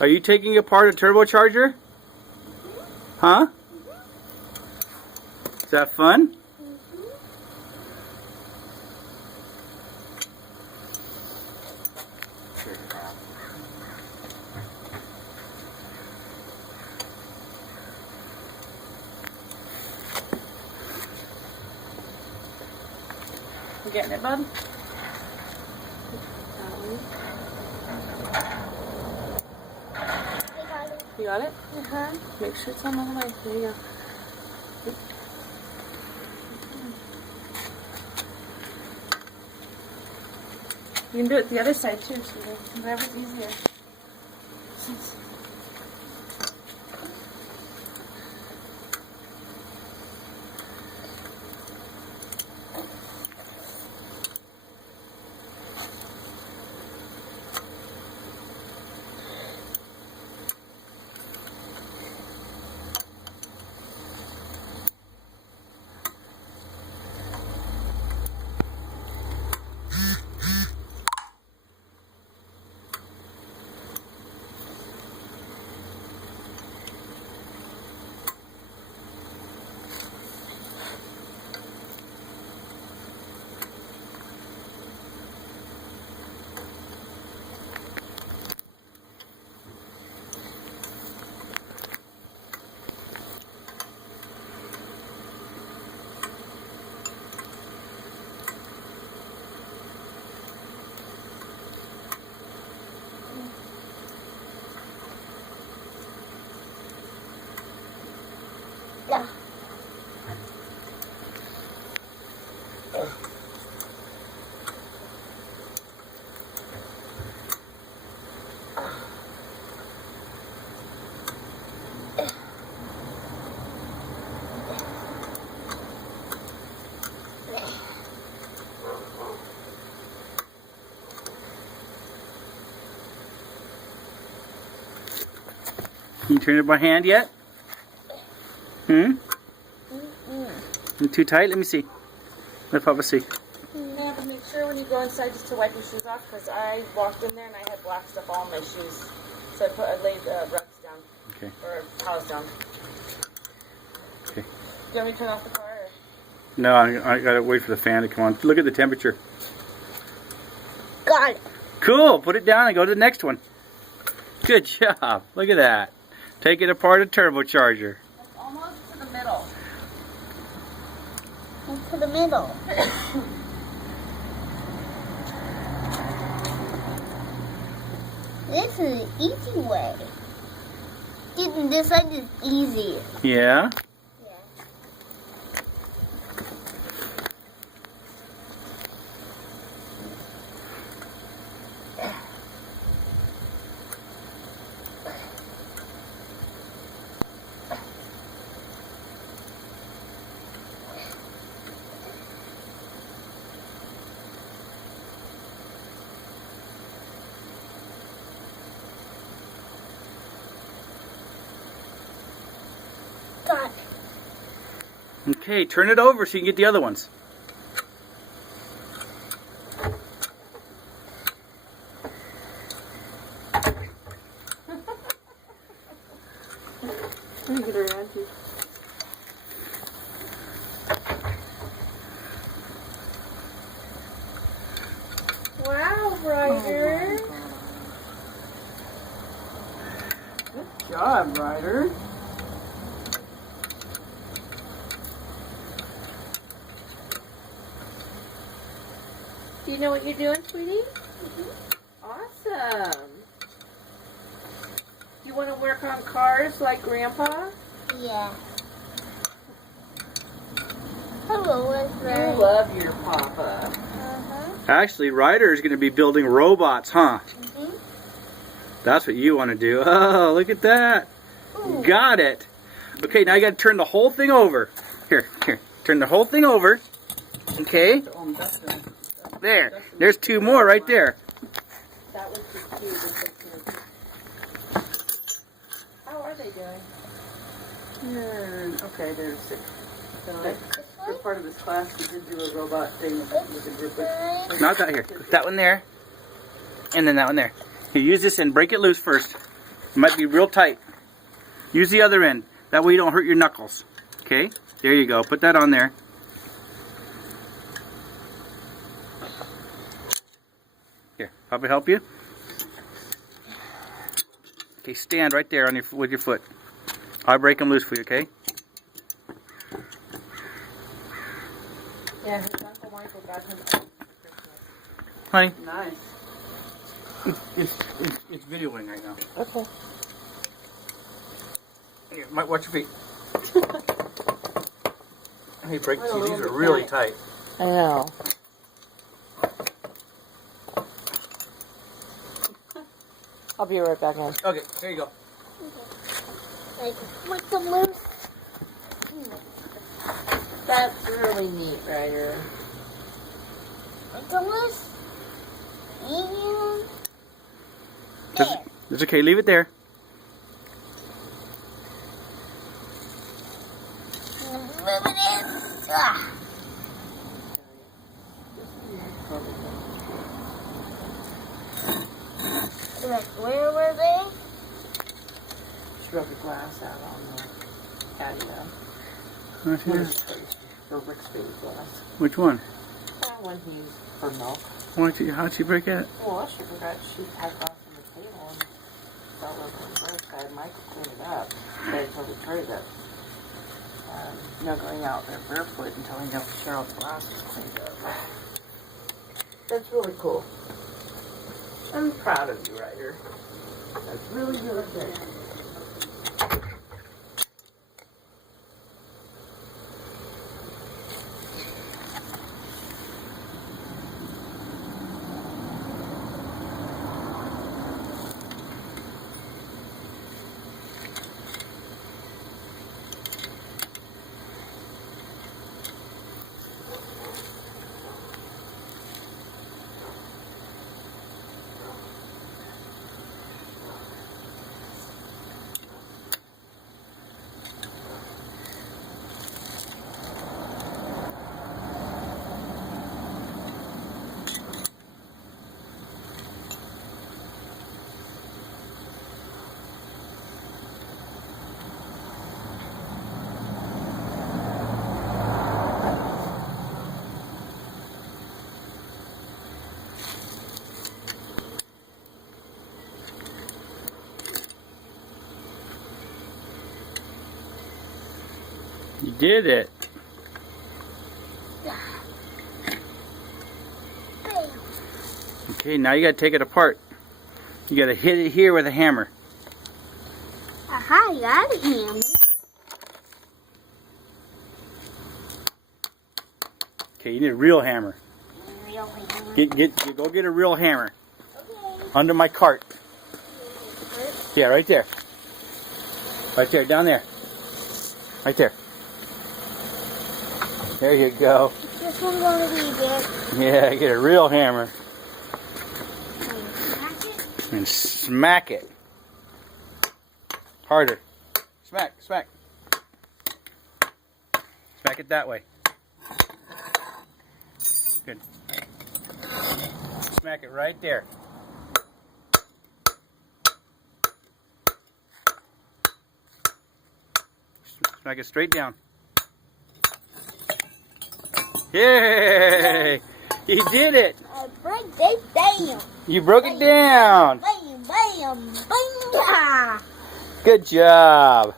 Are you taking apart a turbocharger? Huh? Is that fun? You getting it, bud? You got it? Uh-huh. Make sure it's on the way. There you go. You can do it the other side too, so whatever's easier. Yeah. Can you turn it by hand yet? Hmm? Too tight? Let me see. Let Papa see. Yeah, but make sure when you go inside just to wipe your shoes off, because I walked in there and I had black stuff all on my shoes. So I laid rugs down. Okay. Or towels down. Okay. Do you want me to turn off the car? Or? No, I gotta wait for the fan to come on. Look at the temperature. Got it. Cool. Put it down and go to the next one. Good job. Look at that. Take it apart a turbocharger. That's almost to the middle. Into the middle. This is an easy way. This side is easy. Yeah? Got it. Okay, turn it over so you can get the other ones. Let me get around you. Wow, Ryder. Good job, Ryder. Do you know what you're doing, sweetie? Awesome. Do you want to work on cars like Grandpa? Yeah. Hello, You love your papa. Actually, Ryder is going to be building robots, huh? That's what you want to do. Oh, look at that. Ooh. Got it. Okay, now you got to turn the whole thing over. Here. Turn the whole thing over. Okay. There. There's two more right there. That was just cute. How are they doing? Okay, they're sick. For part of this class, we did do a robot thing with the group. Not that here. That one there. And then that one there. You use this and break it loose first. It might be real tight. Use the other end. That way you don't hurt your knuckles. Okay? There you go. Put that on there. Here, Papa help you? Okay, stand right there on with your foot. I'll break them loose for you, okay? Yeah, his Uncle Michael got him. Honey, Nice. it's videoing right now. Okay. Here, watch your feet. Hey, break these. These are really tight. I know. I'll be right back in. Okay, here you go. Like, make them loose. That's really neat, Ryder. Make them loose. And there. It's okay. Leave it there. And move it in. Ah. Like, where were they? She broke the glass out on the patio. Right here. For Rick's baby glass. Which one? That one he used for milk. How'd she break it? Well, she forgot she had glass on the table and fell over the first. I had Michael clean it up. But I told Victoria that no going out there barefoot until I know Cheryl's glass is cleaned up. That's really cool. I'm proud of you, Ryder. That's really good. You did it. Okay, now you gotta take it apart. You gotta hit it here with a hammer. Aha, you got it, hammer. Okay, you need a real hammer. Real hammer. Go get a real hammer. Okay. Under my cart. Yeah, right there. Right there, down there. Right there. There you go. This one's gonna be big. Yeah, get a real hammer. Smack it. And smack it. Harder. Smack, smack. Smack it that way. Good. Smack it right there. Smack it straight down. Yay! You did it! I break it down. You broke it down! Bam, bam, bam. Good job!